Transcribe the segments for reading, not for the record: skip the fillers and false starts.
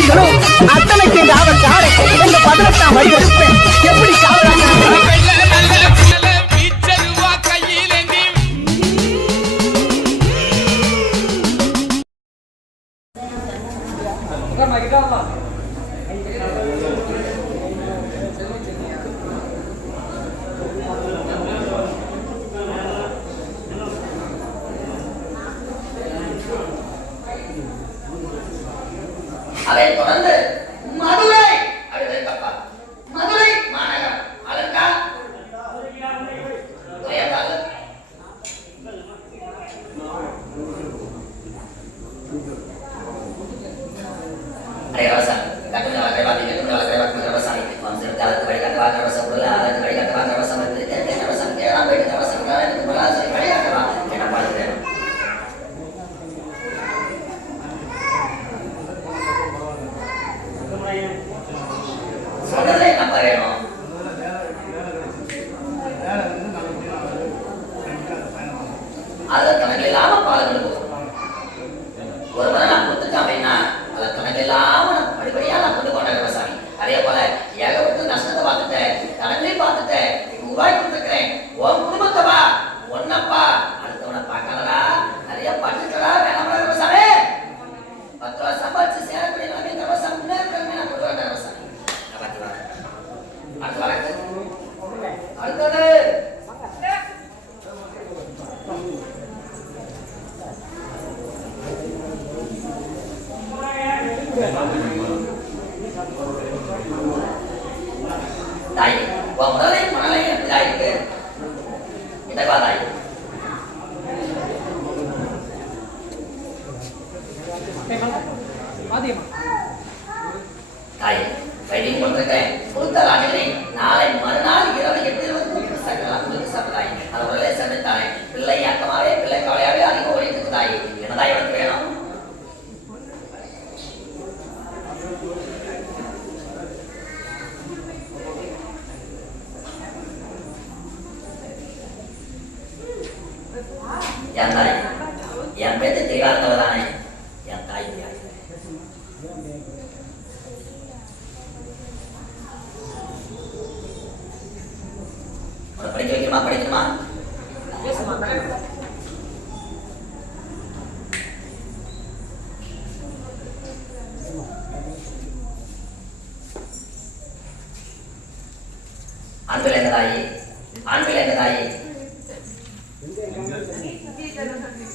விதிகளும் அத்தனைக்கு காவல் காரை இந்த 18ஆம் வழி எடுப்பேன். எப்படி காவலாக அதை தொடர்ந்து மதுரை மதுரை மாநகரம் அதற்கா அதுல கணக்கு இல்லாம பாலங்கள் ஒரு முறை நான் கொடுத்துட்டேன் அப்படின்னா அதை கணக்கு இல்லாம நான் படிப்படியா நான் கொண்டு போனேன் விவசாயி. அதே போல ஏகப்பட்ட நஷ்டத்தை பார்த்துட்டேன், கடன்லையும் பார்த்துட்டேன், ரூபாய் கொடுத்துருக்கிறேன். உன் குடும்பத்தை வா ஒன்னப்பா அடுத்தவனை பார்க்கலடா, நிறைய பட்டுக்கடா வேணாம் விவசாயி. 10 ரூபா சம்பாதிச்சு சேரக்கூடிய நிலைமை விவசாயம் முன்னேற்கனவே நான் கொண்டு வரேன் விவசாயி. அடுத்து வழக்கு அடுத்தது தாய் முதலை மணலை எப்படிதான் இருக்கு இதா தாய் தாய் வைத்தியம் கொடுத்திருக்கிறேன். கொடுத்த ராஜனை நாளை மறுநாள் இரவு 8:20 சகலாம் சாப்பிட்டாய். அது உடலே சமைத்தாய். பிள்ளை அக்கமாவே பிள்ளை கவலையாவே அதிகம் ஓடிட்டு தாய். என்னதாய் உனக்கு வேணும்? என் தாய் என் பேச்சு தெளிவானவதானே? என் தாய் படிக்க வைக்கணுமா? படிக்கணுமா? ஆண்கள் எங்க தாயி? ஆண்கள் எங்க தாயி?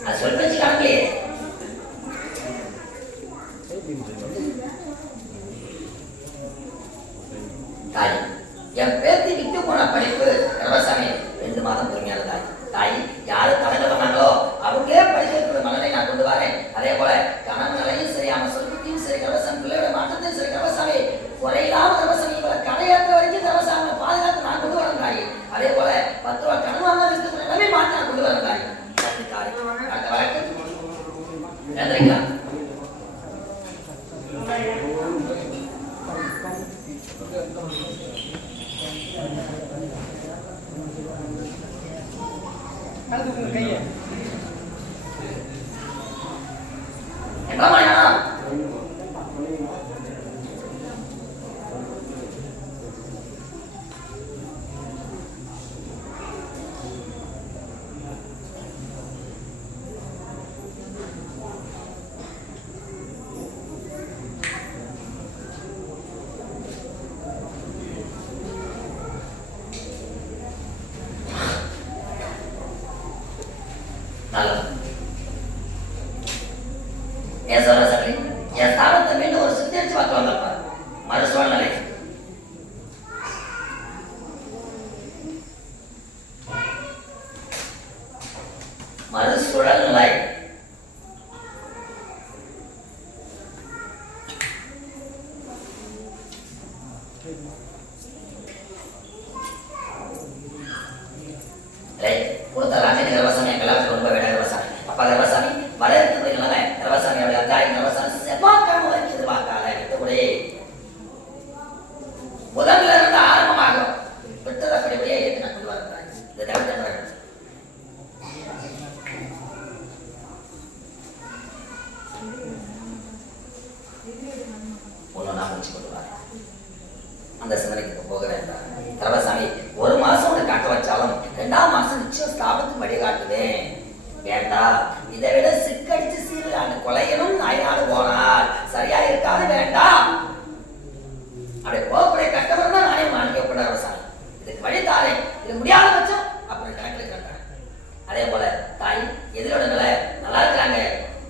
அது சொல் பேச்சு கணக்கிலே தாய் என் பேத்தி விட்டு போன படிப்பு விவசாயி 2 மாதம் பொறுமையான தாய். தாய் யாரு தடங்கள் பண்ணாங்களோ அவங்களே படிக்கிற மனதை நான் கொண்டு வரேன். அதே போல கணவன் நிலையும் சரி, அவன் சொல்லியும் சரி, விவசாயம் பிள்ளையோட மாற்றத்தையும் சரி, விவசாயி குறையில்லாம விவசாயி இவரை கடையாற்ற வரைக்கும் விவசாயம் பாதுகாத்து நான் கொண்டு வரேன் தாய். அதே போல 10 ரூபா கணவாக இருக்கிற நிலைமை மாற்றி நான் கொண்டு வரேன் தாய். அடுத்த வழக்கு நன்றிங்களா? என் ஸ்தானத்தை மீண்டும் ஒரு சித்தரிச்சு பார்த்து வந்தப்ப மறு சூழ்நிலை மறுசூழல்நிலை கொடுத்த ராஜன் கர்வசாமி எங்கெல்லாம் ரொம்ப வேட கர்வசாமி அப்பா கர்வசாமி வர இருக்கிற நிலைமை கர்வசாமி அவருடைய அத்தாய் கர்வசாமி செவ்வாய்க்கிழமை அந்த சிந்தனைக்கு இப்ப போக வேண்டாம். கருப்பசாமி, ஒரு மாசம் உனக்கு காக்க வச்சாலும் 2ஆம் மாசம் நிச்சயம் ஸ்தாபத்துக்கு வழி காட்டுவேன். வேண்டாம், இதை விட சிக்கடிச்சு சீரலாண்டு கொலையனும் நாயாடு போனால் சரியா இருக்காது. வேண்டாம், அப்படி போகக்கூடிய கட்டவர் தான் நானே மாணிக்கப்பட அரசாங்க. இதுக்கு வழி தாரேன். இது முடியாத பட்சம் அப்புறம் கணக்கில் கட்டுறேன். அதே போல தாய் எதிரோட நிலை நல்லா இருக்கிறாங்க,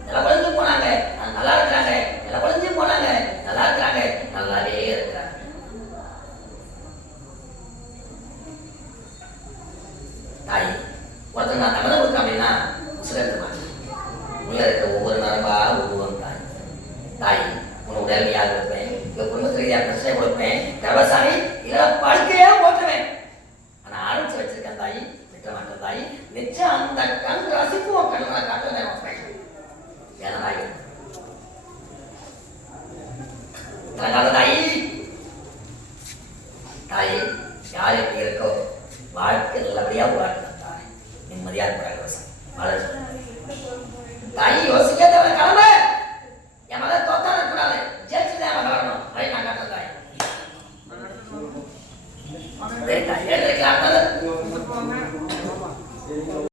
நில குழஞ்சு போனாங்க, நல்லா இருக்கிறாங்க, நில குழஞ்சு போனாங்க, நல்லா இருக்கிறாங்க, நல்லாவே இருக்கிறாங்க. தாய் ஒருத்தர் நான் தகவல் கொடுத்தேன் அப்படின்னா உசுர இருக்க மாட்டேன். உள்ள இருக்கிற ஒவ்வொரு நரம்பா உருவம் தாய். தாய் உன் உடல்மையாக இருப்பேன், உங்க குடும்பத்து ரீதியாக பிரச்சனை கொடுப்பேன். கர்ப்பசாமி இதெல்லாம் படுக்கையா போட்டுவேன். ஆனா ஆரம்பிச்சு வச்சிருக்கேன் தாய், விட்ட மாட்டேன் தாய். நிச்சயம் அந்த கண் ரசிப்பு உன் கண்ணு நான் காட்ட நேரம் ஏன்னா தாய் தாய் தாய் யார் எப்படி இருக்கோ வாழ்க்கை நல்லபடியா உருவாக்கணும். தாய் நிம்மதியா இருக்கிறாங்க.